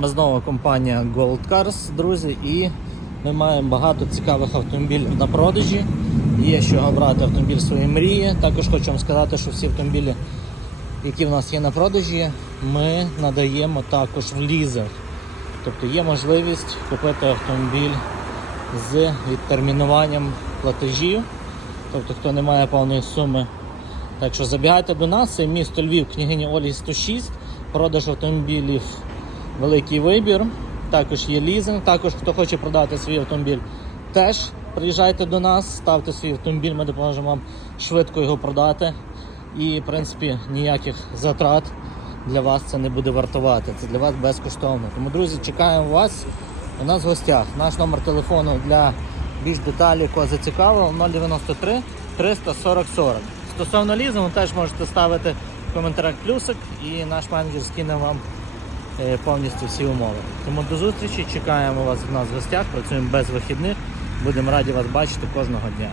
Ми знову компанія Gold Cars, друзі, і ми маємо багато цікавих автомобілів на продажі. Є що обрати автомобіль своєї мрії. Також хочу вам сказати, що всі автомобілі, які в нас є на продажі, ми надаємо також в лізинг. Тобто є можливість купити автомобіль з відтермінуванням платежів. Тобто, хто не має повної суми. Так що забігайте до нас, це місто Львів, княгині Олі 106, продаж автомобілів великий вибір. Також є лізинг. Також хто хоче продати свій автомобіль, теж приїжджайте до нас, ставте свій автомобіль, ми допоможемо вам швидко його продати. І, в принципі, ніяких затрат для вас це не буде вартувати. Це для вас безкоштовно. Тому, друзі, чекаємо вас у нас в гостях. Наш номер телефону для більш деталі, кого зацікавило, 093 340 40. Стосовно лізингу, теж можете ставити в коментарях плюсик і наш менеджер скине вам повністю всі умови. Тому до зустрічі, чекаємо вас в нас в гостях, працюємо без вихідних. Будемо раді вас бачити кожного дня.